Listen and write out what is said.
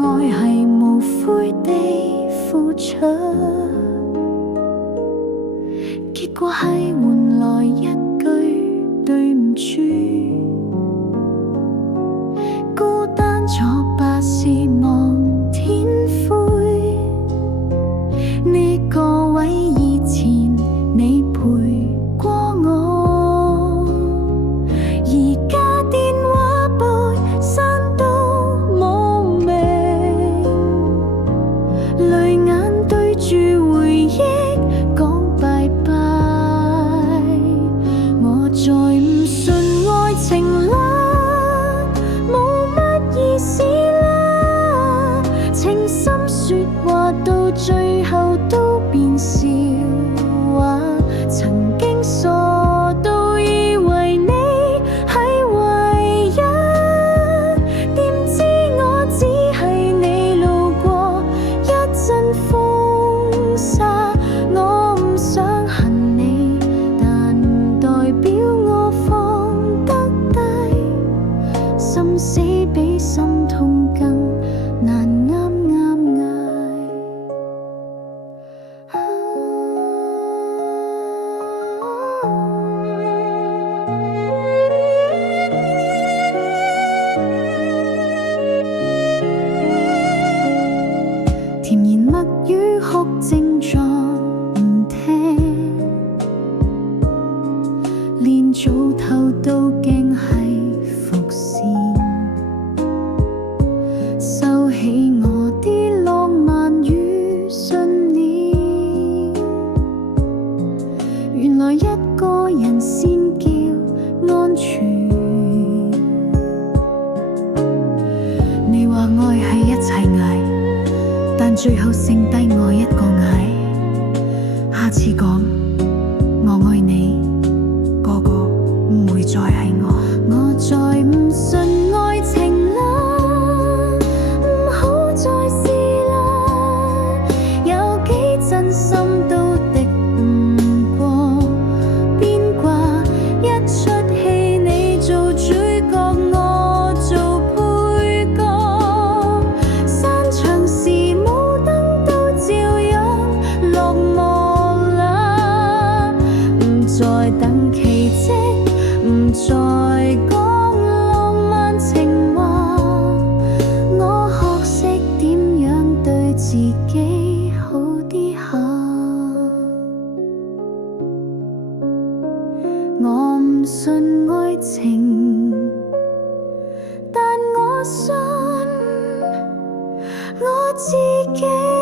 愛係無悔地付出，結果係換來一句對唔住。孤單作罷是望天灰，呢個位以前你陪過我，而家電話簿刪都冇名，淚眼對住回憶講拜拜。我再唔信愛情啦，冇乜意思啦，情深說話到最後都變笑話。曾經傻到以為你係唯一，點知我只係你路過一陣風沙。我唔想恨你，但唔代表我放得低，心死比心痛更難啱啱捱。甜言蜜語哭症狀唔聽，連早唞都驚係伏線，收起我啲浪漫與信念，原來一個人先叫安全。你話愛係一齊捱，但最後剩低我一個捱。下次講我愛你，嗰個唔會再係我。我再唔信愛情啦，唔好再試啦，有幾真心都敵唔過邊掛。一出戲你做主角，我做配角，散場時冇燈都照樣落幕啦。唔再等奇蹟，唔再講浪漫情話，我學識點樣對自己好啲下。我唔信愛情，但我信我自己。